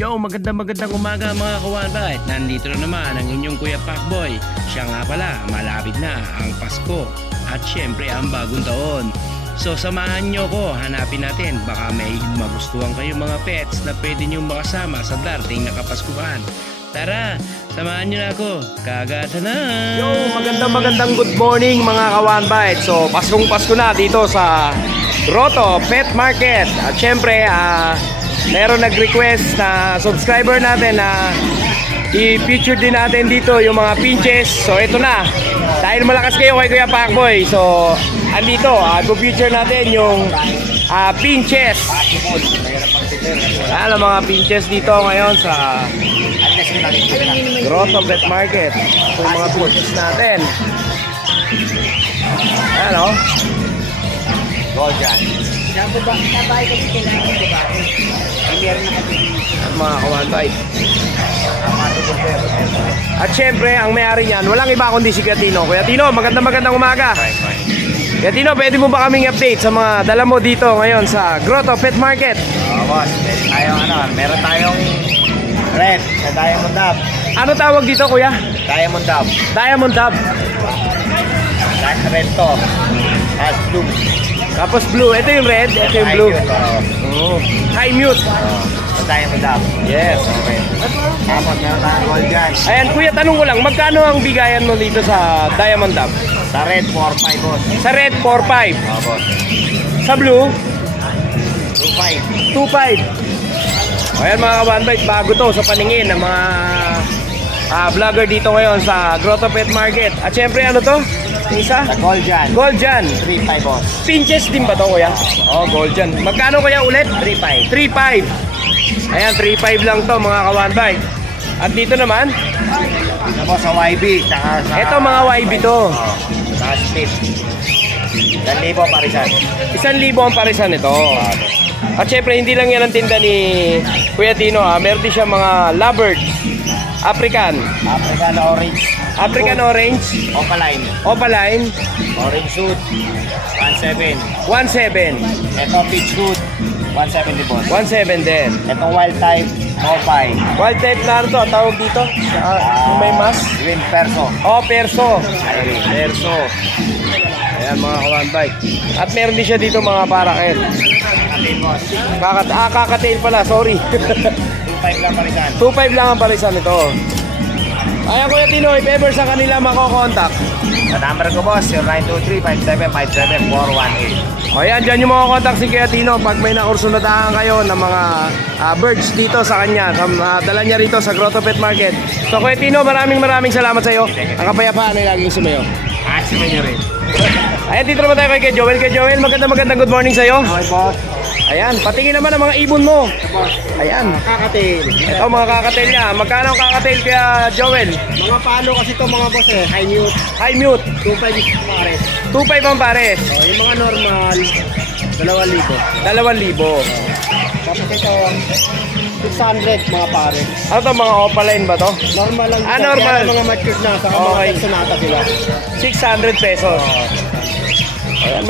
Yo, magandang umaga mga kawanbay. Nandito na naman ang inyong Kuya Pacboy. Siya nga pala, malapit na ang Pasko at syempre ang bagong taon. So samahan nyo ko, hanapin natin. Baka may magustuhan kayo mga pets na pwede nyo makasama sa darating na Kapaskuhan. Tara, samahan nyo na ako. Kagata na! Yo, magandang good morning mga kawanbay. So, Paskong-Pasko na dito sa Grotto Pet Market. At syempre, meron nag-request na subscriber natin na i-feature din natin dito yung mga pinches. So ito na, dahil malakas kayo kay Kuya Pacboy, so andito, i-feature natin yung pinches. Ayan ang mga pinches dito ngayon sa Grotto Pet Market. So yung mga pinches natin, ayan o, Golden. At mga kawanbay. At syempre, ang may-ari niyan, walang iba kundi si Kuya Tino. Kuya Tino, magandang umaga. Kuya Tino, pwede mo ba kaming update sa mga dala mo dito ngayon sa Grotto Pet Market? Boss, meron tayong red sa Diamond Dove. Ano tawag dito, Kuya? Diamond Dove. Diamond Dove. Red to. As blue. Tapos blue. Ito yung red, ito yung blue. High mute. Sa Diamond Dove. Yes. Okay. Tapos meron tayong gold dyan. Ayan, Kuya, tanong ko lang, magkano ang bigayan mo dito sa Diamond Dove? Sa red, 4-5 boss. Sa red, 4.5. Boss. Sa blue, 2-5. 2.5. Ayan mga kawanbay, bago to sa paningin ng mga vlogger dito ngayon sa Grotto Pet Market. At syempre ano to? Isa? Sa gold dyan. Gold dyan. 3-5 boss. Pinches din ba to, Kuya? Oh, gold dyan. Magkano kaya ulit? 3-5. 3.5. Ayan, 3.5 lang to mga kawanbay. At dito naman, Tapos sa YB. Saka sa... ito mga YB to. Saka split. 1,000 parisan. 1,000 ang parisan ito. At syempre, hindi lang yan ang tinda ni Kuya Tino. Meron din siya mga lovebirds. African. African orange. African orange. Opaline. Opaline. Orange suit. 1.7. 1.7. Ito peach suit. 170 boss. 1.7 din. Itong wild type. 4.5. Wild type na to, tawag dito. Yung may mask. Green perso. Oh, perso. Perso. Ayan mga kawanbay. At meron din siya dito mga paraket. Atin boss. Kakatail pala, sorry. 2.5 lang palitan. 2.5 lang ang parisan ito. Ayan Kuya Tino, if ever sa kanila makokontakt. Sa number ko boss, 0923-5757-418. O yan, dyan yung mga contact si Kuya Tino pag may nakursunadahan kayo ng mga birds dito sa kanya. Dala niya rito sa Grotto Pet Market. So Kuya Tino, maraming salamat sa iyo. Ang kapayapaan ay laging sumayo. Asima nyo rin. Ayan, dito naman tayo kay Joel. Kay Joel, magandang good morning sa iyo. Okay boss. Ayan, patingin naman ang mga ibon mo. Boss. Ayan. Kakatil. Ito mga kakatail niya. Magkano ang kakatail kaya Joel? Mga palo kasi ito mga boss eh. High mute. High mute. 2.5 is pares. 2.5 ang pares. So, yung mga normal, 2,000. 2,000. Tapos ito, 600 mga pares. Ano to, mga opaline ba to? Normal lang. Ah, normal. Kaya mga matured na, saka Okay. mga personata sila. 600 pesos. Ayan,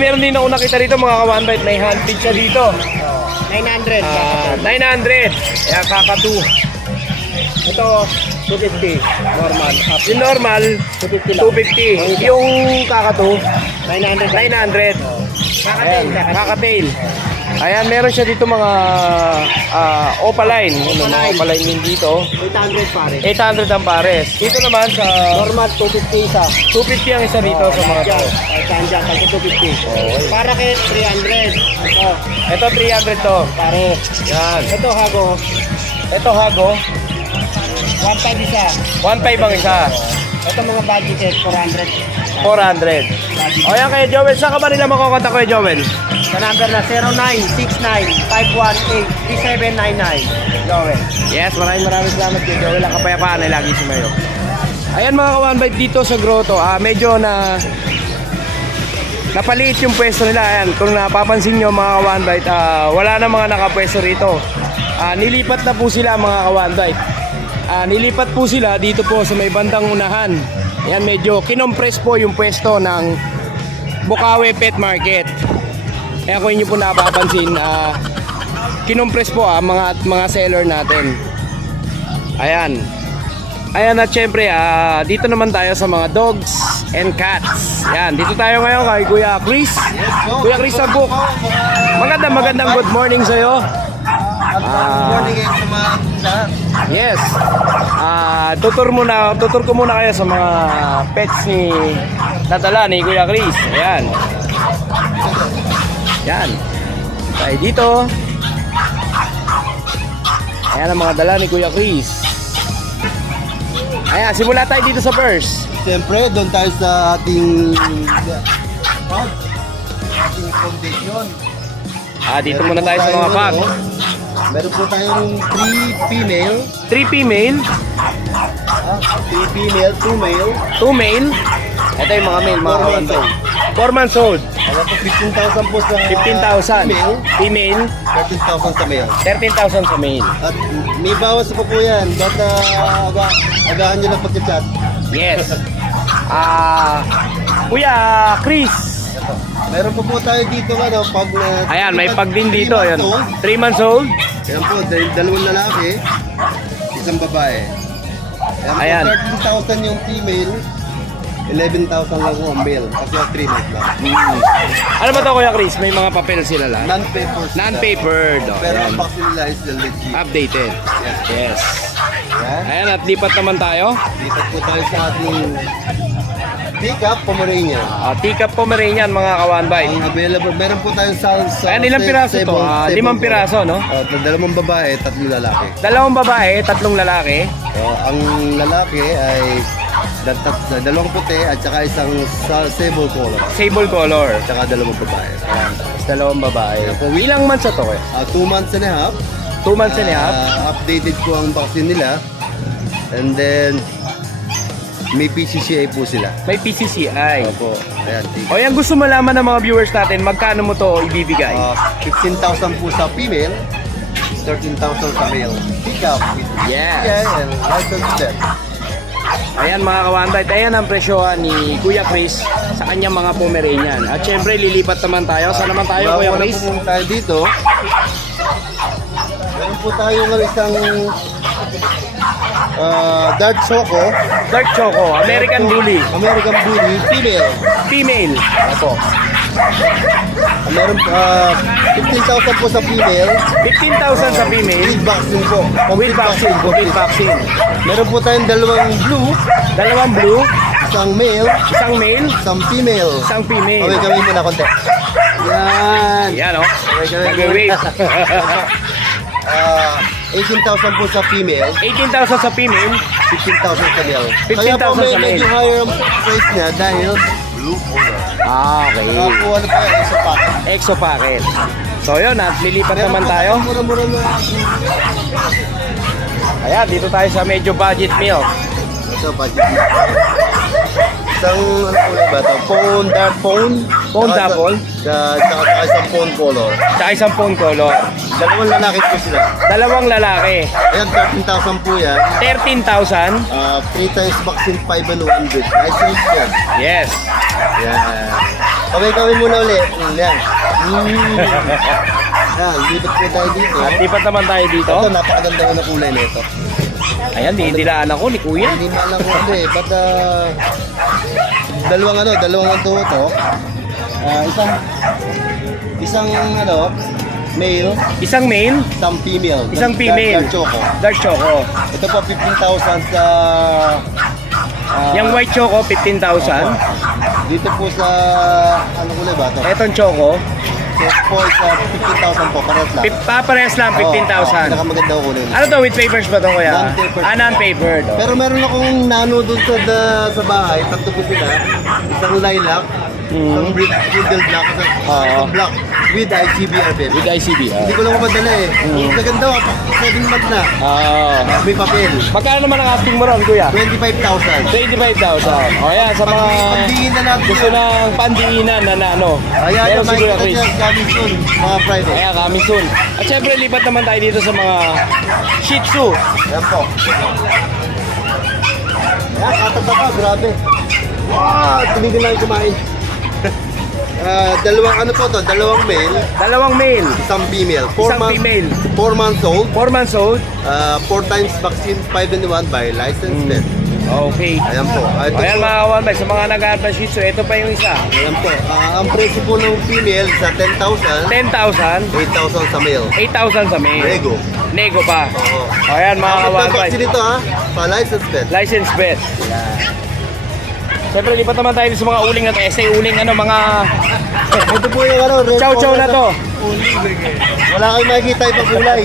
meron din ako nakita dito mga kawanbay. May handpid siya dito. 900. 900. Ayan, kakatu. Ito, 250. Normal. Up. Yung normal, 250 lang. 250. Yung kakatu, 900. 900. Ayan, kakatail. Ayan, meron siya dito mga opaline. Mga opaline din dito. 800 pares. 800 ang pares. Dito naman sa Normal, 250 isa. 250 ang isa dito sa mga to. Saan pag 250. Para kay 300. Ito, Ito 300 to. pare. Yan. Ito, hago. Ito hago, 1.5 isa. 1.5 ang isa. Ito mga budget, 400. 400. O yan kay Joel. Saan ka ba nila makukontak kay Joel? Sa number na 0969-518-3799. Joel. Yes, maraming salamat kay Joel. Ang kapayapaan ay lagi sumayo. Ayan mga kawanbay dito sa Grotto. Medyo napaliit yung pwesto nila. Ayan, kung napapansin nyo mga kawanbay, wala na mga nakapwesto rito. Nilipat na po sila mga kawanbay. Nilipat po sila dito po sa may bandang unahan. Ayan, medyo kinompress po yung pwesto ng Bukawi Pet Market. Kaya kung inyo po napapansin, kinumpres po mga seller natin. Ayan. Ayan at syempre, dito naman tayo sa mga dogs and cats. Ayan, dito tayo ngayon kay Kuya Chris. Kuya Chris Sabuk. Magandang good morning sa'yo. Good morning guys sa mga lahat. Yes. Tutur ko muna kayo sa mga pets ni nadala ni Kuya Chris. Ayan. Yan. Tayo dito. Ayan ang mga dala ni Kuya Chris. Ayan, simula tayo dito sa first. Siyempre, doon tayo sa ating foundation. Dito muna tayo sa mga pack. Meron po tayong 3 female, 3 female, 3 female, 2 male, 2 male. Ito yung mga male, mga 4 months old. 4 months old. Ano po, 15,000 po sa 15,000. female, Female, 13,000 sa male. 13,000 sa male. At may bawas pa po yan. Basta agahan nyo lang pagka-chat. Yes. Kuya Chris. Meron po tayo dito pag Ayan, may pag din dito. 3 Ayan. months old. 3 months old. Ayan po, dalawang lalaki, isang babae. Ayan. Po, 13,000 yung female, 11,000 lang po ang male. Kasi 3 months lang. Ano ba to Kuya Chris? May mga papel sila lang. Non-paper. Non-papered. Pero Ayan. ang vaccine nila is the legit. Updated. Yes. Ayan. Ayan, at lipat naman tayo. Dito po tayo sa ating pick-up Pomeranian. Teacup Pomeranian mga kawanbay. Ang available, meron po tayong sa Ayan, ilang piraso to? 5 piraso, no? Dalawang babae, 3 lalaki. 2 babae, 3 lalaki. Ang lalaki ay dalawang puti at saka isang sable color. Sable color. At saka dalawang babae. Ayan, tapos 2 babae. Ilang months na to eh? 2 months and a half. 2 months and a half. Updated po ang vaccine nila. And then, may PCCI po sila. May PCCI. Opo. Ayan. O yan, gusto malaman ng mga viewers natin, magkano mo to ibibigay? 15,000 po sa female, 13,000 sa male. Pick up. Yes. Yeah, and license set. Ayan mga kawanbay, ayan ang presyohan ni Kuya Chris sa kanyang mga Pomeranian. At syempre, lilipat naman tayo. Saan naman tayo, Kuya Bago na Chris? po muna tayo dito. Meron po tayo ng isang dark choco. Dark Choco, American Bully. American Bully, female. Female. Opo. Meron 15,000 po sa female. 15,000 sa female. With vaccine po. With vaccine. Complete vaccine. Meron po tayong dalawang blue, 2 blue, isang male, isang male, isang female. isang female. Okay, gawin mo na konti. Yan. Yan o. Okay, Nag-wave. 18,000 po sa female, 18,000 sa female, 15,000 sa male. 15,000 Kaya po sa medyo male. higher ang price niya dahil blue color. Okay. Kaya po ano pa yung isa pa. Exo packet. So yun, at lilipat naman tayo. Mura-mura na. Ayan, dito tayo sa medyo budget meal. Ito, budget. Isang ano po ba ito? Phone, dark phone. Phone Saka- double. Saka isang phone color. Tsaka isang phone color. Dalawang lalaki po sila. 2 lalaki. Ayan, 13,000 po yan. 13,000. 3 times vaccine, 5 and 100. License yan. Yes. Yan. Kawin muna ulit. Yan. Yan, lipat po tayo dito. At lipat naman tayo dito. Ito, napakaganda ko na kulay nito. Ayan, dinidilaan ako ni Kuya. Hindi man lang ko ano eh. But, dalawang to. Isang male, Isang male, isang female. isang female. Dark choco. Dark Choco. Ito po 15,000 sa Yung white Choco, 15,000. dito po sa ano kulay ba ito? Etong Choco, So po sa 15,000 po parehas lang. paparehas lang, 15,000. Pinakamaganda ko kulay. Ano to, with papers ba to Kuya? Non-papered. Non-papered. Pero meron akong nano doon sa bahay, tatlo po sila. Isang lilac, isang brindle black, isang black with ICBR baby. With ICB. Hindi ko lang mapadala eh. Maganda ako, 7 months na. May papel. Magkano naman ang asking mo ron, Kuya? 25,000. 25,000. O yan, sa mga Pagdiin na natin. gusto ng pandiinan na ano. Ayan, Meron yung si Kuya makikita Chris. niya coming soon, mga Friday. Ayan, coming soon. At syempre, lipat naman tayo dito sa mga Shih Tzu. Ayan po. Ayan, katagda ka, grabe. Wow, tumigil lang kumain. Dalawang ano po to, dalawang male, Dalawang male. isang female. Isang female. 4 months old, 4 months old. 4 times vaccine, 5 in 1 by licensed vet. Okay. Ayan po. Ito Ayan po, mga kawan bay, sa mga nag-aarap ng Shih Tzu, ito pa yung isa. ayan po. Ang presyo po ng female sa 10,000, 10,000, 8,000 sa male. 8,000 sa male. Nego. Nego pa. Oo. Ayan mga Ang kawan bay. vaccine ito ha, sa licensed vet. License bet. Siyempre, lipat naman tayo sa mga uling na to. Essay uling ano, mga Ito po yung ano, red chow-chow na to. Wala kayong makikita yung kulay.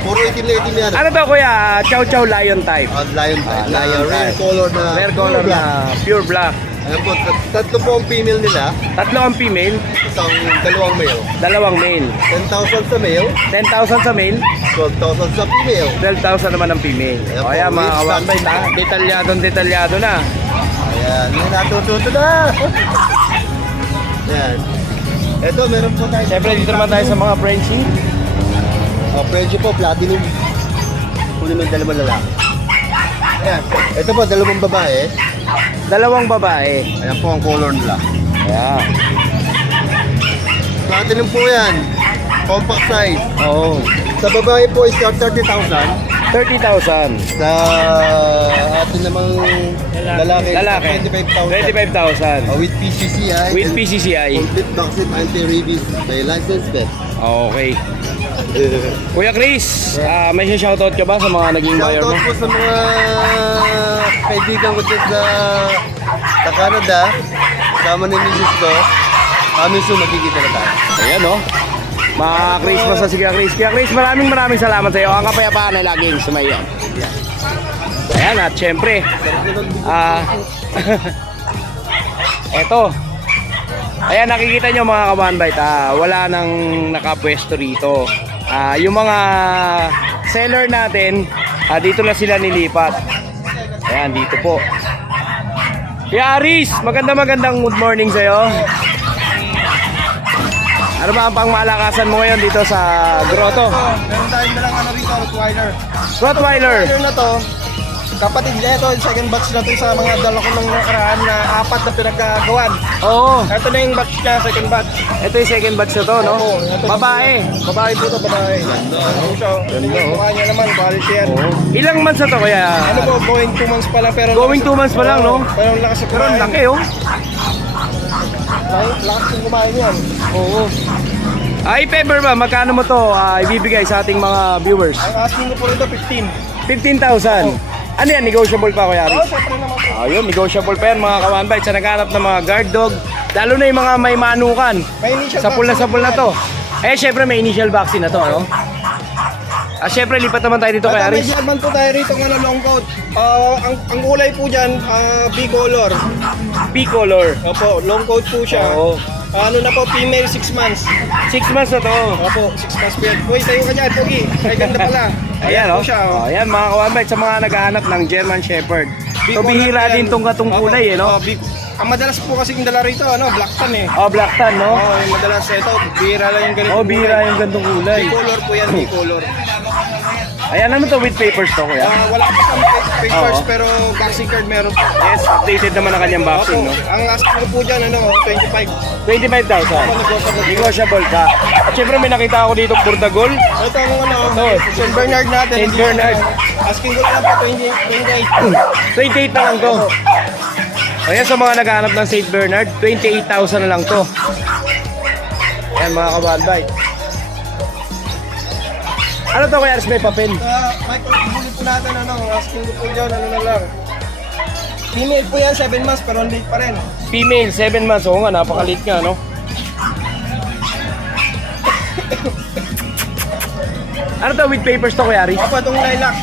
Puro itim na itim yan. Ano to kuya? Chow-chow lion type. Lion type. Lion Rare type. color na. Rare color na pure black. Ayan po, tatlo po ang female nila. Tatlo ang female, Isang dalawang male. dalawang male. 10,000 sa male, 10,000 sa male, 12,000 sa female. 12,000 naman ang female. Ayan O po, ayan mga with kawan bay, detalyado na. Ayan, may natututo na. Ayan. Ito, meron po tayo. Siyempre, dito naman tayo sa mga Frenchie. Frenchie po, platinum. Kunin mo yung dalawang lalaki. Ayan. Ito po, dalawang babae. Dalawang babae. Ayan po ang color nila. Ayan. Platinum po yan. Compact size. Oo. Sa babae po, start 30,000. 30,000. Sa atin namang lalaki, Lalaki. 25,000. 25,000. With PCCI. With and PCCI. Complete vaccine anti-rabies by licensed vet. Okay. Kuya Chris, may shoutout ka ba sa mga naging buyer mo? Shoutout po sa mga kaibigan ko dyan sa Canada. Kasama ni Mrs. ko. Kami soon magkikita na tayo. Ayan o. Mga Christmas na si Kuya Chris. Kuya Chris, maraming salamat sa iyo. Ang kapayapaan ay laging sumayo. Ayan at syempre, eto. Ayan, nakikita nyo mga kamanbite, wala nang nakapwesto rito. Yung mga seller natin, dito na sila nilipat. Ayan, dito po. Kuya Aris, magandang good morning sa'yo. Ano ba ang pangmalakasan mo ngayon dito sa grotto? Meron tayong dalang ano rito, Rottweiler. Rottweiler. Rottweiler na to, kapatid niya ito, yung second batch na to sa mga dala ko ng nakaraan na 4 na pinagkagawan. Oo. Ito na yung batch niya, second batch. Ito yung second batch na to, no? Oo, ito yung- Babae. Babae po ito, babae. Ano siya? Yung mukha niya naman, quality yan. Ilang months na to kaya? Ano po, going 2 months pa lang pero... Going 2 months pa lang, no? Pero ang lakas sa Pero ang kumain. laki, oh. Lakas yung kumain yan. Oo. Ay, Pepper ba, magkano mo to ibibigay sa ating mga viewers? Ang asking ko po rito, 15. 15,000. Ano yan, negotiable pa kuya Oo, Aris? syempre naman po. Ayun, negotiable pa yan mga kawanbite sa naghanap ng mga guard dog. Lalo na yung mga may manukan. May initial Sa pula vaccine na to. Eh, syempre may initial vaccine na to, ano? Syempre, lipat naman tayo dito kay At may Aris. German po tayo rito ng long coat. Ang kulay po dyan, B-color. B-color. Opo, long coat po siya. Oo. Ano na po, female 6 months. 6 months na to. Opo, 6 months po yan. Uy, tayo ka dyan, Pogi. Ay, ganda pala. Ayan, po oh. siya, oh. Ayan, mga kawanbite, sa mga naghahanap ng German Shepherd. So, Big bihira color din yan. tong katong Opo. kulay, eh, no? Oh, ang madalas po kasi yung dala rito, ano, black tan eh. Oh, black tan, no? Oo, yung madalas ito, bihira lang yung ganito. Oh, bihira yung gantong kulay. B-color po yan, B-color. Ayan, ano to with papers to, kuya? Wala pa kami papers, Oo. pero vaccine card meron po. Yes, updated naman ang kanyang vaccine, no? Ang asking ko po dyan, ano, 25. 25,000. Negotiable ka. At syempre may nakita ako dito, Burdagol. Ito ang ano, St. Bernard natin. St. Bernard. Asking ko lang po 28. 28 na lang to. Ayan, sa mga naghahanap ng St. Bernard, 28,000 na lang to. Ayan mga kabanbite. Ano to kaya may papel? Michael, ibulit po natin, ano, asking ko po dyan, ano na lang. Female po yan, 7 months, pero late pa rin. Female, 7 months. Oo nga, napakalit nga, no? Ano to with papers to, Kuya Aris? Opo, itong lilac.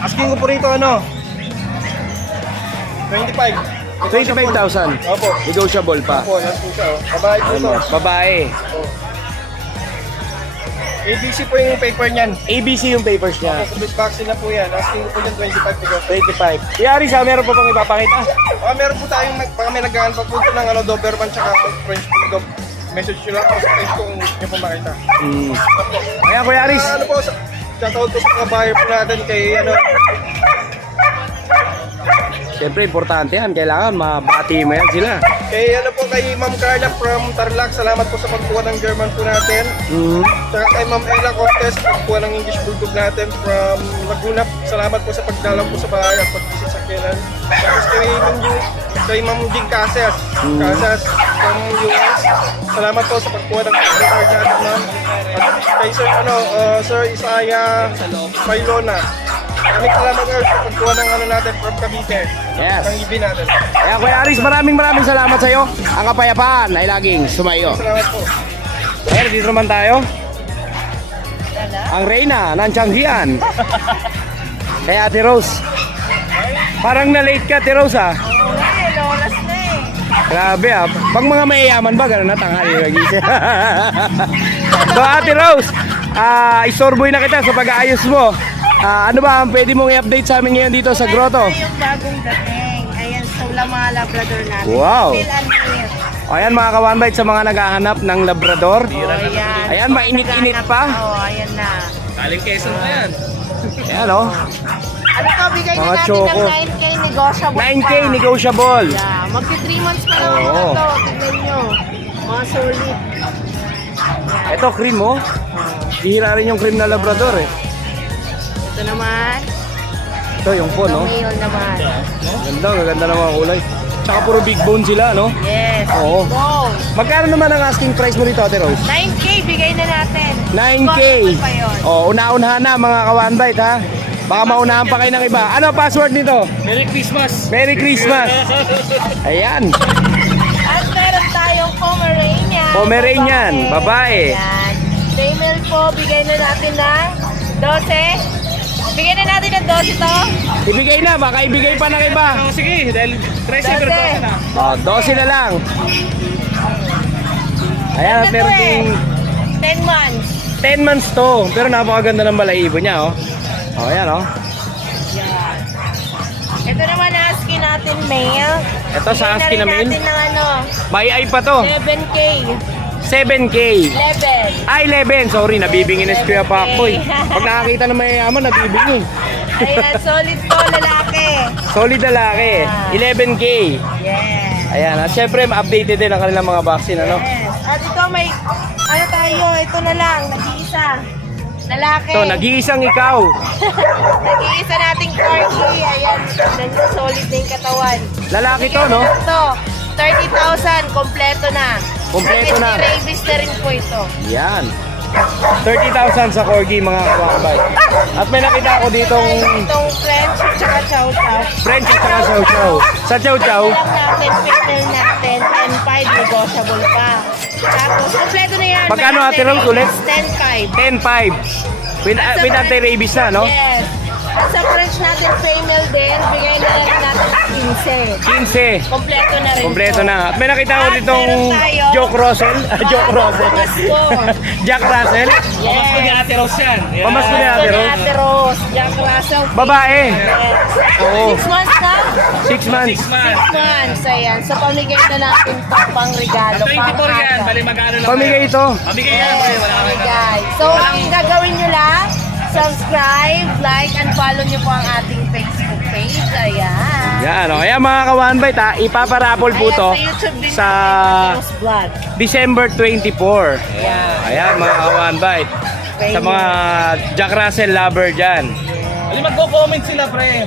Asking ko po rito, ano, 25. 25,000. Opo. Negotiable pa. Opo, yan po siya, oh. Babae po ito. Babae. ABC po yung paper niyan. ABC yung papers niya. Complete vaccine na po yan. Asking ko po dyan, 25 to go. 25. Kuya Aris, meron pa bang ipapakita? Meron po tayong, baka may nagkaan pa po ito ng ano, Doberman tsaka French Bulldog. Message nyo lang ako sa page kung hindi po makita. Ayan, Kuya Aris. Ano po, shoutout po sa mga buyer po natin kay ano, Siyempre, importante yan. Kailangan mabati mo yan sila. Kay ano po kay Ma'am Carla from Tarlac, salamat po sa pagkuha ng German po natin. Saka kay Ma'am Ella Cortez, pagkuha ng English Bulldog natin from Laguna. Salamat po sa pagdalaw po sa bahay at pag-visit sa kailan. Tapos kay Ma'am Jing Casas from US. Salamat po sa pagkuha ng Bulldog card natin, ma'am. At kay Sir Isaiah Pailona. Maraming salamat sa pagkuha ng natin from Cavite. Yes. Ng IB natin. Kaya Kuya Aris, maraming salamat sa iyo. Ang kapayapaan ay laging sumayo. Salamat po. Ayan, dito naman tayo. Ang Reyna ng Changian. Kay Ate Rose. Parang na-late ka, Ate Rose, ha? Oras na eh. Grabe, ha? Pag mga mayayaman ba, gano'n na tanghali nagising. So, Ate Rose, isorboy na kita sa pag-aayos mo. Ano ba ang pwede mong i-update sa amin ngayon dito sa grotto? Ito yung bagong dating. Ayan, sa mga labrador natin. Wow. Still unreal. Ayan mga ka-1bite sa mga naghahanap ng Labrador. Ayan. Ayan, mainit-init pa. Oo, ayan na. Galing Quezon pa yan. Ayan, oh. Ano to, bigay na Mga natin choco. ng 9K negotiable 9K pa. negotiable. Yeah, magti 3 months pa lang Oo. mga to. Tignan nyo. Mga solid. Ito, cream, oh. Ihira rin yung cream na Labrador, eh. Ito naman. Ito, yung phone, Ito oh. male naman. Ganda ng mga kulay. Tsaka puro big bone sila, no? Yes. Oo. Go. Magkano naman ang asking price mo dito, Ate Rose? 9K, bigay na natin. 9K. Negotiable pa yun. Oh, una-unahan na mga ka-1bite, ha? Baka maunahan pa kayo ng iba. Ano password nito? Merry Christmas! Merry Christmas. Ayan. At meron tayong Pomeranian. Pomeranian, babae. Ayan. Female po, bigay na natin ng 12. Bigay na natin ng 12 to. Ibigay na, baka ibigay pa ng iba. Oh, sige, dahil 13 pero 12 na. Oh, 12 na lang. Ayan, at meron ding 10 months. 10 months to. Pero napakaganda ng balahibo niya, oh. Oh, ayan, oh. Yan. Ito naman husky natin male. Ito sa husky na male? Bigyan na rin natin ng ano, May ay pa to. 7K. 7K. 11. Ay, 11. Sorry, nabibingin na si Kuya Pakboy. Pag nakakita ng mayayaman, nabibingin. Ayan, solid to, lalaki. Solid lalaki. 11K. Yes. Ayan, at syempre, updated din ang kanilang mga vaccine, ano? Yes. At ito may, ano tayo, ito na lang, nag-iisa. Lalaki. Ito, nag-iisang ikaw. Nag-iisa nating corgi. Ayan, solid na yung katawan. Lalaki to, no? Ito, 30,000, kompleto na. Kompleto na. Rabies na rin po ito. Yan. 30,000 sa corgi, mga kabakabay. At may nakita ako ditong Itong French at saka chow chow. French at saka chow chow. Sa chow chow, Lang natin, female natin, 10.5 negotiable pa. Tapos, kompleto na yan. Magkano, May Ate Rose, ulit? 10.5. 10,500. With anti-rabies na, no? Yes. At sa French natin, female din, bigay na lang natin 15. 15. Kompleto na rin. Kompleto po. na. At may nakita ko At ditong meron tayo, Joke Russell. Joke Russell. Pamasko. Jack Russell. Yes. Ni Ate Rose yan. Yan. Pamasko ni Ate Ate Rose. Ate Rose. Jack Russell. Babae. Yes. Oo. 6 months na? 6 months. 6 months. 6 months. Ayan. So, pamigay na natin ito pang regalo. 24 yan. pang Bali magkano lang. Pamigay ito. Pamigay yan. Yes, Wala ka na. pamigay. So, ang gagawin nyo lang, subscribe, like, and follow nyo po ang ating Facebook page. Ayan. Yan, o. Kaya mga ka-1bite, ha, ipaparapol po Ayan, to sa YouTube din sa natin, Mateos Vlog. December 24. Ayan. Ayan, mga ka-1bite. Sa mga Jack Russell lover dyan. Bali magko-comment sila, pre.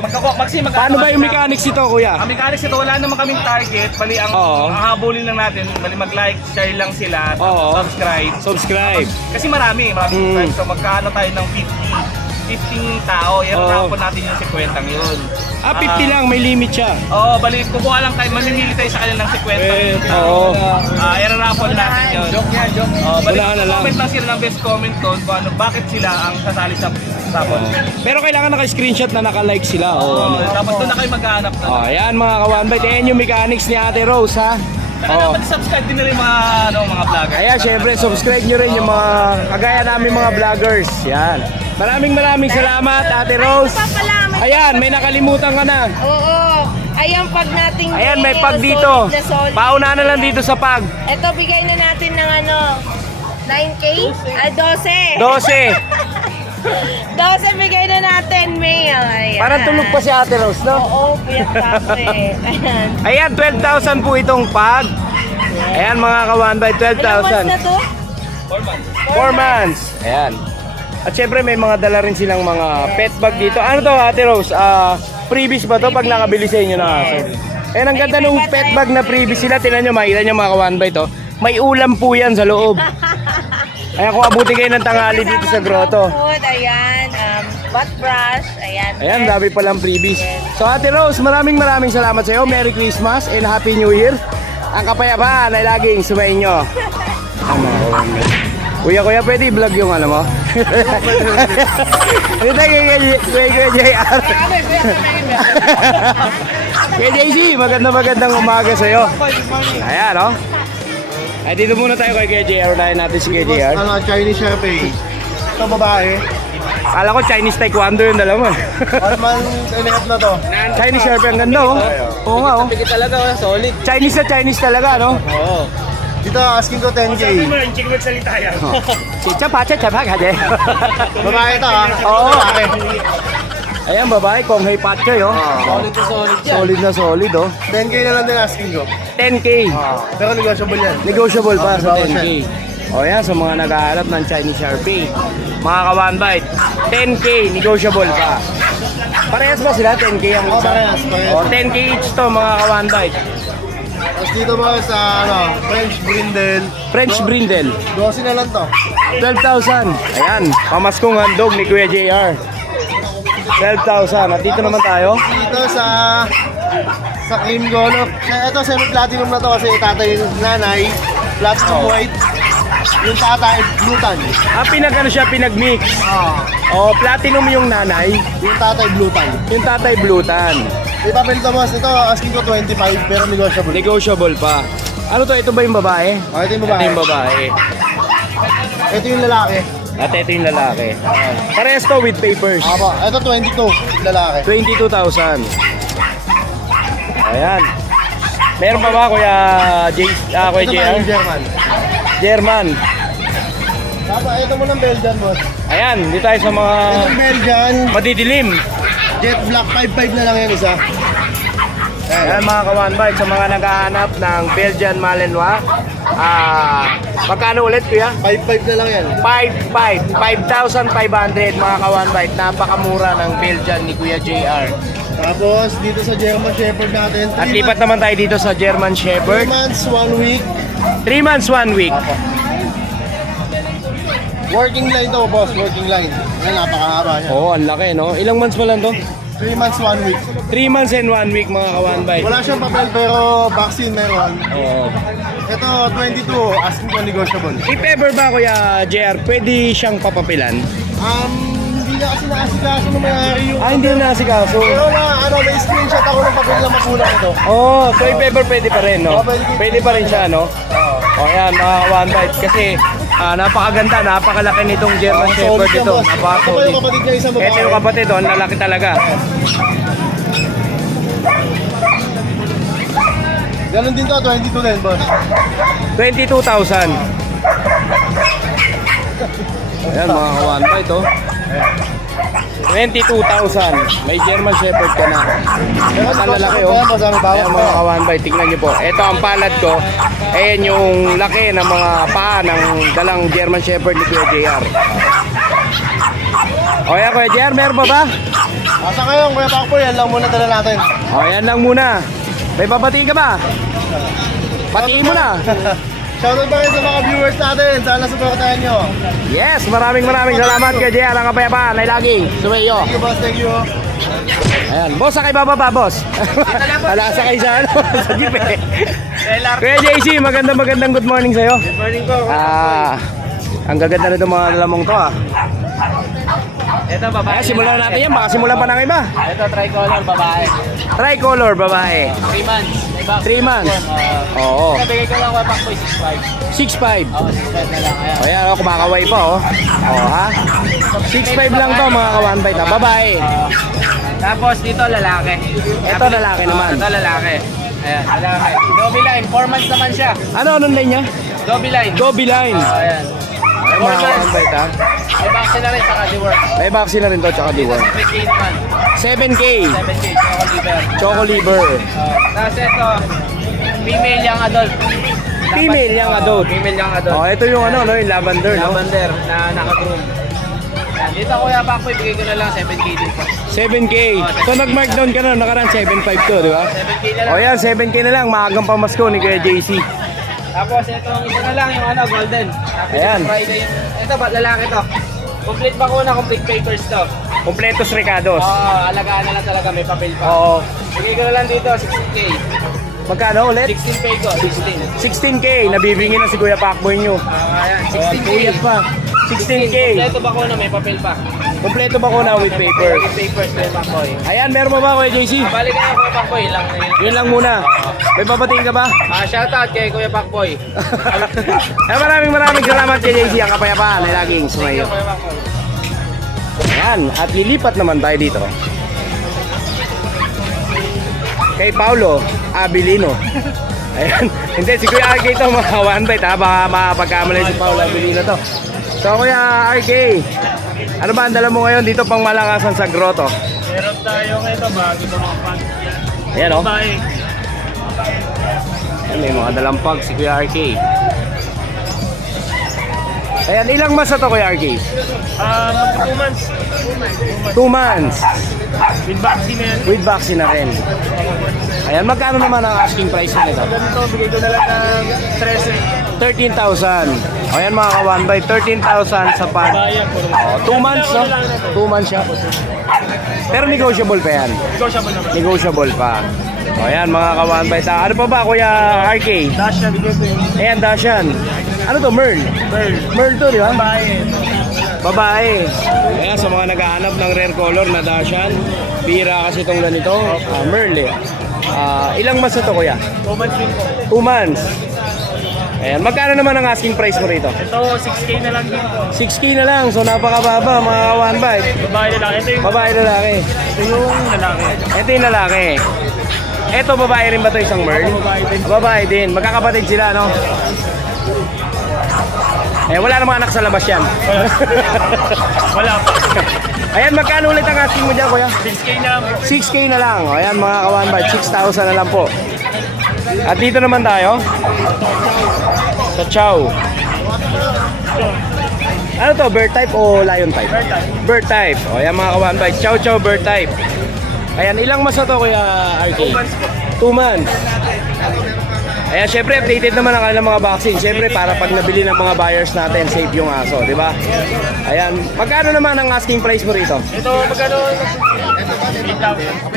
Paano ba yung mechanics ito, kuya? Ang mechanics ito, wala naman kaming target. Bali, ang Oo. habulin lang natin, bali mag-like, share lang sila, Oo. subscribe. Subscribe. Kasi maraming subscribe. So magkaano tayo ng 15 tao, Oo. i-rapon natin yung 50 yun. 50 lang, may limit siya. Oo, bali, kukuha lang tayo, mamimili tayo sa kanila ng 50. Oo. I-rapon natin yun. Joke yan, joke. Bali, Wala na lang. comment lang sila ng best comment doon kung ano, bakit sila ang sasali sa rapon. Pero kailangan naka-screenshot na naka-like sila. Oo, Oh. tapos doon na kayo maghahanap na. Oh, ayan mga ka-1bite. Ayan yung mechanics ni Ate Rose, ha? Saka Oh. dapat subscribe din nila yung mga, mga vlogger. Ayan, syempre, subscribe nyo rin yung mga kagaya namin mga vloggers. Yan. Maraming salamat, Ate Rose. Ay, ito pa pala, may Ayan, may nakalimutan ka na. Oo. Ayan, pag nating Ayan, may nail, pag dito. solid na solid. Pauna na lang dito sa pag. Ito, bigay na natin ng ano, 9K? Ay, 12. 12. 12 bigay na natin, male. Ayan. Parang tulog pa si Ate Rose, no? Oo, puyat pa ako eh. Ayan. Ayan, 12,000 po itong pag. Ayan mga ka-one bite, Ilang months na 12,000. to? 4 months. Ayan. At syempre may mga dala rin silang mga pet bag dito. Ano to Ate Rose? Freebies ba to pag nakabili sa inyo na aso? Ayan, ang ganda nung pet bag na freebies sila. Tingnan nyo, makita nyo mga ka-one bite, oh. May ulam po yan sa loob. Ayan, kung abuti kayo ng tanghali dito sa grotto. Food, ayan. Butt brush, ayan. Ayan, dami palang freebies. So Ate Rose, maraming salamat sa iyo. Merry Christmas and Happy New Year. Ang kapayapaan ay laging sumayin nyo. Kuya, pwede i-vlog yung ano mo? Ano tayo Kuya JR? Kuya JC, magandang umaga sa iyo. Ayan, no? Ay, dito muna tayo kay Kuya JR. Unahin natin si Kuya JR. Ano, Chinese Sharpei. Ito babae. Kala ko Chinese Taekwondo yung dalawa. 1 month and a half na to. Chinese Sharpei, ang ganda, oh. Oo nga, oh. Talaga, solid. Chinese na Chinese talaga, no? Oo. Dito, asking ko 10K. Ching magsalita yan. Chapa kade. Babae ito ha. Oo. Babae. Ayan, babae, Konghei Patchoy, oh. Solid to solid yan. Solid na solid, oh. 10K na lang din asking ko. 10K. Pero negotiable yan. Negotiable pa sa bawas 10K. O yan, sa mga naghahanap ng Chinese Sharpei. Mga ka-one bite, 10K, negotiable pa. Parehas ba sila? 10K ang Oo, isa? parehas. O, 10K each to, mga ka-one bite. Tapos dito mo sa ano, French Brindle. French Brindle, 12 na lang to. 12,000. Ayan, pamaskong handog ni Kuya JR. 12,000. At dito naman tayo. Dito sa cream gold. Ito semi-platinum na to kasi tatay yung nanay. Platinum white. Yung tatay, blue tan. Pinag-ano siya, pinag-mix. O, platinum yung nanay, Yung tatay, blue tan. yung tatay blutan. Ipapalito mo, ito asking ko 25 pero negotiable. Negotiable pa. Ano to? Ito ba yung babae? Ito yung Ito babae. yung babae. Ito yung lalaki. At ito yung lalaki. Parehas to with papers. Apo, ito 22, lalaki. 22,000. Ayan. Meron pa ba Kuya Kuya Ito ba JR? yung German? German. Tapos ito mo ng Belgian, boss. Ayan, dito tayo sa mga Itong Belgian, madidilim. Jet Black 5.5 na lang yan isa. Ayan mga ka-one bite, sa mga naghahanap ng Belgian Malinois. Magkano ulit Kuya? 5.5 na lang yan. 5,500 mga ka-one bite. Napakamura ng Belgian ni Kuya JR. Tapos dito sa German Shepherd natin, At lipat naman tayo dito sa German 3 Shepherd. months, 1 week. 3 months, 1 week. Apo. Working line to, boss. Working line. Yan, napakahaba niya. Oo, ang laki no. Ilang months pa lang to? 3 months, 1 week. 3 months and 1 week mga ka-one bite. Wala siyang papel pero vaccine meron. Oo. Ito, 22, asking ko negotiable. If ever ba Kuya JR, pwede siyang papapilan? Hindi na kasi naasikaso ng may-ari yung... Hindi na nasikaso. Pero may screenshot ako ng papel na makulang ito. Oh, so if ever pwede pa rin, no? Pwede pa rin siya, no? O yan, mga one bite. Kasi napakaganda, napakalaki nitong German Shepherd ito. Ito yung Napaka-solid. kapatid niya isang babae. Ito yung kapatid, oh, ang lalaki talaga. Ganon din to, 22 din, boss. 22,000. Ayan, mga one bite, oh. 22,000. May German Shepherd ka na. Ang lalaki, oh. Ayan, mga ka-one bite, tingnan nyo po. Ito ang palad ko. Ayan yung laki ng mga paa ng dalang German Shepherd ni Kuya JR. O yan, Kuya JR, meron pa ba? Asa kayo, Kuya Pakpo, yan lang muna dala natin. O yan lang muna. May babati ka ba? Batiin mo na. Shoutout ba kayo sa mga viewers natin? Sana supportahan nyo. Yes, maraming salamat Kuya JR. Ang kapayapaan ay laging sumayo. Thank you, boss. Thank you. Ayan, boss, sakay bababa, boss. Wala sakay sa ano, sa jeep eh. Kuya JC, magandang good morning sa'yo. Good morning po. Ang gaganda na itong mga lamong to ah. Ito, babae. Simulan natin yan, baka simulan pa ng iba. Ito, tricolor, babae. Tricolor, babae. 3 months. 3 months. Oo. Nabigay ko lang Kuya Pakboy, 6'5". 6'5". 6'5 na lang. Ayan. O yan, kumakaway pa oh. O ha? 6'5 lang to mga ka-one bite na babae. Tapos dito, lalaki. Ito lalaki naman. Ito, lalaki. Ayan, lalaki. Dobby line, 4 months naman siya. Anong line niya? Dobby line. Gobi line. Ayan. Ayan mga ka-one bite ha. May vaccine na rin sa Cadiwork. May vaccine na rin to, tsaka diwan. 7K naman. 7K. 7K, choco liver. Choco liver. Tapos ito, female young adult. Female young adult. Female young adult. Oh, ito yung ano, no, yung lavender, no? Lavender na naka-groom. Yan, dito Kuya Pakboy, bigay ko na lang 7K din po. 7K. So nag-mark down ka na, nakaraan 7.5 to, di ba? 7K na lang. O yan, 7K na lang, maagang pamasko ni Kuya JC. Tapos ito, isa na lang yung ano, golden. Tapos Ayan. Friday yung, ito ba, lalaki to. Complete bakuna, complete papers to. Kompletos Ricados. Alagaan na lang talaga, may papel pa. Oo. Bigay ko na lang dito, 16K. Magkano ulit? 16 peso, 16. 16K, nabibingin na si Kuya Pakboy nyo. Ayan, Ayan, 16K. tuyat pa. 16K. Kompleto bakuna, may papel pa. Kompleto ba ko na with paper? With papers, may Pakboy. Ayan, meron mo ba Kuya JC? Balik na Kuya Pakboy, lang na yun. Yun lang muna. May papatingin ka ba? Shoutout kay Kuya Pakboy. Maraming salamat kay JC. Ang kapayapaan ay laging sumayo. Kuya Pakboy. Ayan, at lilipat naman tayo dito. Kay Paulo Abilino. Ayan, hindi, si Kuya RK ito mga one bite ha. Baka mapagkamali si Paulo Abilino to. So Kuya RK, ano ba ang dala mo ngayon dito pang malakasan sa grotto? Meron tayo ngayon bago ito mga pants yan. Ayan o. Bye. Ayan, may mga dalampag si Kuya RK. Ayan, ilang months na to Kuya RK? Mag 2 months. 2 months. With vaccine na yan. With vaccine na rin. Ayan, magkano naman ang asking price nito? Ganito, bigay ko na lang ng 13. 13,000. Ayan mga ka-one by 13,000 sa pad. Bayan, puro. 2 months, no? 2 months siya. Pero negotiable pa yan. Negotiable naman. Negotiable pa. O ayan mga ka-one by. Ano pa ba Kuya RK? Dash na bigay ko yun. Ayan, Dashan. Ano to? Merl? Pearl. Merl to, di ba? Bayan. Babae. Ayan, sa mga naghahanap ng rare color na Dashan. Bira kasi itong ganito. Merl eh. Ilang months na to Kuya? 2 months din po. 2 months. Ayan, magkano naman ang asking price mo rito? Ito, 6K na lang din po. 6K na lang, so napakababa mga one bite. Babae na lang. Ito yung, Babae lalaki. ito yung lalaki. Ito yung lalaki. Ito babae rin ba ito isang Merl? Babae din. Babae din. Magkakapatid sila, no? Eh, wala namang anak sa labas yan. Wala pa. Ayan, magkano ulit ang asking mo dyan, kuya? 6K na lang. 6K na lang. O, ayan mga ka-one bite, 6,000 na lang po. At dito naman tayo. Sa Chow. Ano to, bird type o lion type? Bird type. Bird type. O, ayan mga ka-one bite, Chow Chow bird type. Ayan, ilang months na to, kuya RK? 2 months po. 2 months. Ayan, syempre updated naman ang kanilang mga vaccine. Syempre para pag nabili ng mga buyers natin, safe yung aso, di ba? Ayan, magkano naman ang asking price mo rito? Ito, magkano?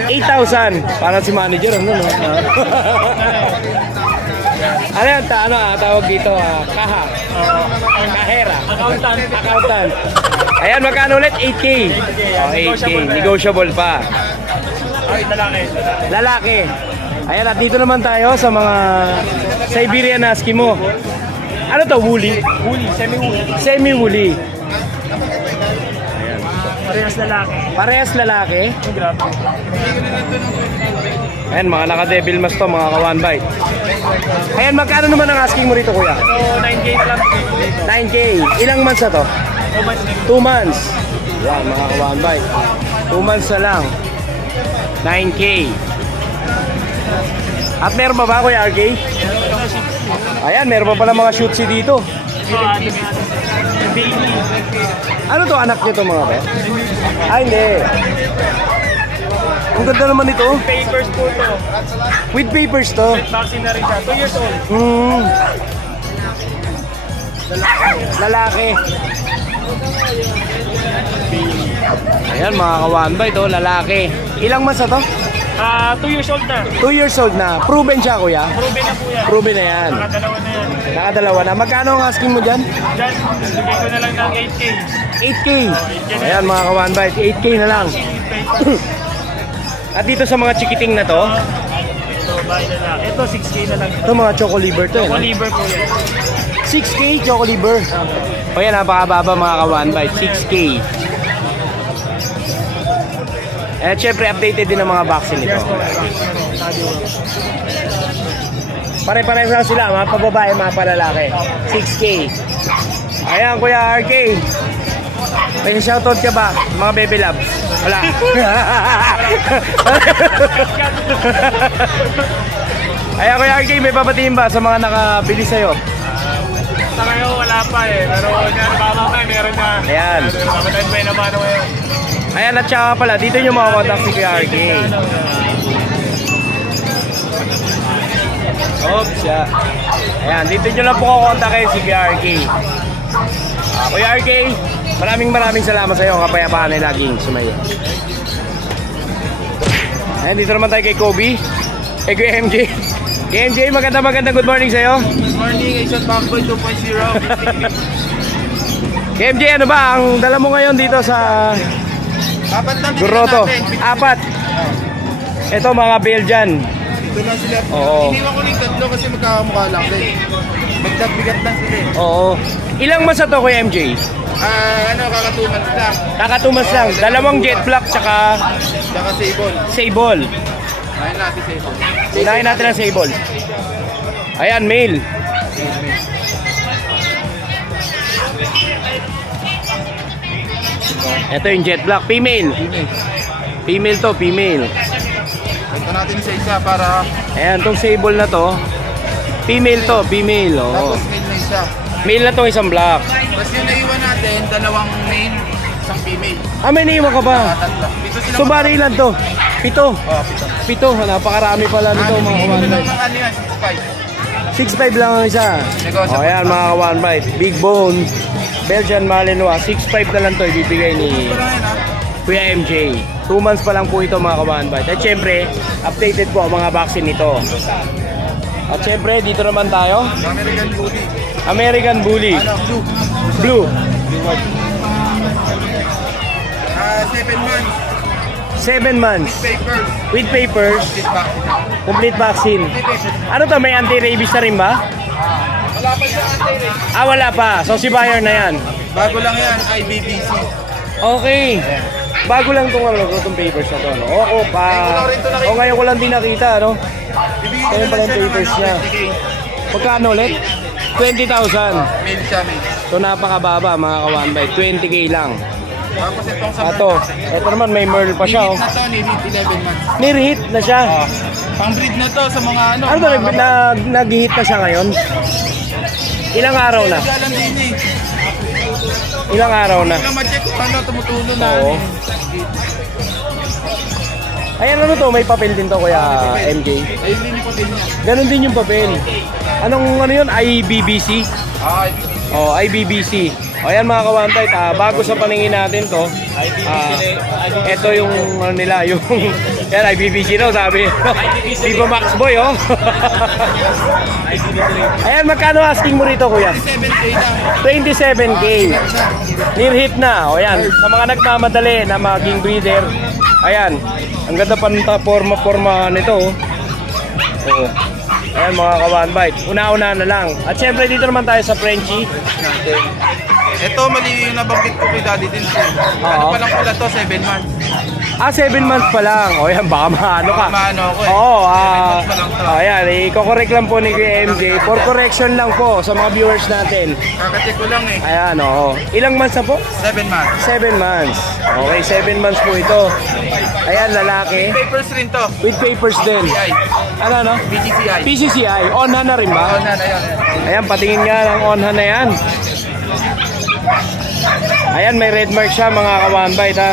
8,000. 8,000. Para si manager, ano no? Ano yan, tawag dito, kaha. Kahera. Accountant. Ayan, magkano ulit? 8K. Oh, 8K. Negotiable pa. Ay, lalaki. Lalaki. Ayan, at dito naman tayo sa mga Siberian Husky mo. Ano to, woolly? Woolly, semi-woolly. Semi-woolly. Parehas lalaki. Parehas lalaki. Oh, grabe. Ayan, mga naka-devil mask to, mga ka-one bite. Ayan, magkano naman ang asking mo rito, kuya? So, 9K na lang. 9K. Ilang months na to? 2 months din. 2 months. Yan, mga ka-one bite. 2 months na lang. 9K. At meron pa ba, kuya RK? Ayan, meron pa pala mga shootsy dito. Baby. Ano to, anak nito mga pe? Ay, hindi. Ang ganda naman ito. Papers po to. With papers to. Vaccine na rin siya. 2 years old. Hmm. Lalaki. Ayan, mga ka-one bite, oh, lalaki. Ilang months na to? 2 years old na. 2 years old na. Proven siya, kuya? Proven na po yan. Proven na yan. Nakadalawa na yan. Nakadalawa na. Magkano ang asking mo dyan? Diyan, bigay ko na lang ng 8K. 8K. Ayan, mga ka-one bite, 8K na lang. At dito sa mga chikiting na to, Ito, bahay na lang. Ito, 6K na lang. ito mga choco liver to. Choco Yan. liver po yan. 6K choco liver. O yan, napakababa mga ka-one bite, 6K. At syempre, updated din ang mga vaccine nito. Yes po. Pare-pareho lang sila, mga pababae, mga palalaki. 6K. Ayan, Kuya RK. May shoutout ka ba, mga baby loves? Wala. Ayan, Kuya RK, may papatiin ba sa mga nakabili sa'yo? Sa ngayon, wala pa eh. Pero baka mamaya meron na. Ayan. Kapatid may naman ngayon. Ayan, at saka pala, dito nyo makakontakt si Kuya RK. Oops, siya. Ayan, dito nyo lang po kukontakin si Kuya RK. Kuya RK, maraming salamat sa iyo. Kapayapaan ay laging sumayo. Ayan, dito naman tayo kay Kobe. Kay Kuya MJ. Kay MJ, magandang good morning sa iyo. Good morning, Asian Backboy 2.0. Kay MJ, ano ba ang dala mo ngayon dito sa Dapat lang Grotto? Apat. Ito mga Belgian. Ito lang sila. Oo. Iniwan ko yung tatlo kasi magkakamukha lang din. Magdagbigat lang sila eh. Oo. Ilang masa to Kuya MJ? Kakatuman lang. Kakatumas lang. Dalawang jet black tsaka Tsaka sable. sable. Ayun natin sable. Unahin natin ang sable. Ayan, male. Ito yung jet black. Female. Female to, female. Ito natin isa para Ayan, tong sable na to. Female to, female. Oo. tapos male na isa. Male na tong isang black. Tapos yung naiwan natin, dalawang male, isang female. Ah, may naiwan ka ba? Tatlo. Dito sila. So, bali ilan to? Pito. Oh, pito. Pito. Napakarami pala nito mga Bibili kawan lang bite. ng ano yan, 6.5. 6'5 lang ang isa. Negosyo. O ayan mga kawan bite. Big bone. Belgian Malinois. 6'5 na lang to ibibigay ni Ito lang yan ha. Kuya MJ. 2 months pa lang po ito mga kawan bite. At syempre, updated po ang mga vaccine nito. At syempre, dito naman tayo. American Bully. American Bully. Blue. Blue. 7 months. 7 months. Papers. With papers. Get back. Complete vaccine. Ano to? May anti-rabies na rin ba? Wala pa siya ante. Ah, wala pa. So si Bayer na yan. Bago lang yan, IBBC. Okay. Bago lang itong papers na to. No? Oo, ngayon ko lang din nakita, no? Bibigyan Kaya ko pala lang yung siya ng papers niya. 20K. Pagkano ulit? 20,000. Mail siya, mail. So napakababa mga kawan by 20k lang. Tapos itong sa Ito naman may merl pa siya. Oh. na to, ni-hit 11 months. Nirehit na siya. Pang-breed na to sa mga ano. Ano ba, nag-hit na siya ngayon? Ilang araw na? Galang din eh. Ilang araw na? Kung ma-check kung ano, tumutulo na. Oo. Ayan, ano to? May papel din to kuya MJ. Ayun din yung papel niya. Ganon din yung papel. Anong ano yun? IBBC? IBBC. Oh, IBBC. O ayan mga kawantay, bago sa paningin natin to, ito yung ano nila, yung yan, IBBC no, sabi. Viva Max Boy, oh. Ayan, magkano asking mo rito, kuya? 7K lang. 27k. Near hit na. O yan, sa mga nagmamadali na maging breeder, ayan, ang ganda pa ng forma nito, oh. Oo. Ayan mga kawan-bite, una-una na lang. At syempre dito naman tayo sa Frenchie. Ito, mali yung nabanggit ko kay Daddy din. Ano pa lang pala to, 7 months. Ah, 7 months pa lang. O yan, baka maano ka. Maano ako eh. Oo, 7 months pa lang to. ayan, i-correct lang po ni Kuya MJ. For correction lang po sa mga viewers natin. Kakacheck ko lang eh. Ayan, oo. Ilang months na po? 7 months. 7 months. Okay, 7 months po ito. Ayan, lalaki. Papers rin to. With papers din. PCI. Ano? PCCI. PCCI. On-hand na rin ba? Oo na, ayun. Ayan, patingin nga ng on-hand na yan. Ayan, may red mark siya mga kawan-bite ha.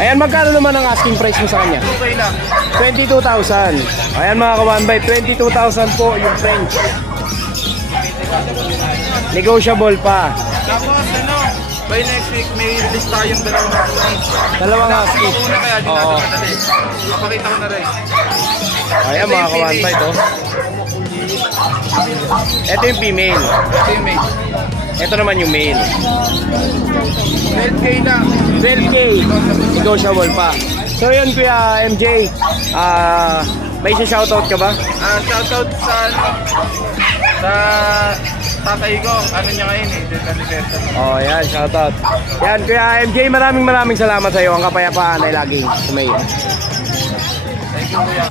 Ayan, magkano naman ang asking price mo sa kanya? Okay lang. 22,000. Ayan mga kawan-bite, 22,000 po yung French. Negotiable pa. Tapos ano, by next week may release tayong dalawang husky. Dalawang husky. Una kaya din Oo. natin madali. Papakita ko na rin. Ayan mga kawan-bite oh. Ito yung female. Ito yung mate. Ito naman yung male. 12K lang. 12K. Negotiable pa. So yun Kuya MJ, may shoutout ka ba? Shoutout sa ano, sa tatay ko. Ano niya ngayon eh, death anniversary. Oh, yan, shoutout. Yan, Kuya MJ, maraming salamat sa iyo. Ang kapayapaan ay laging sumayo. Thank you kuya.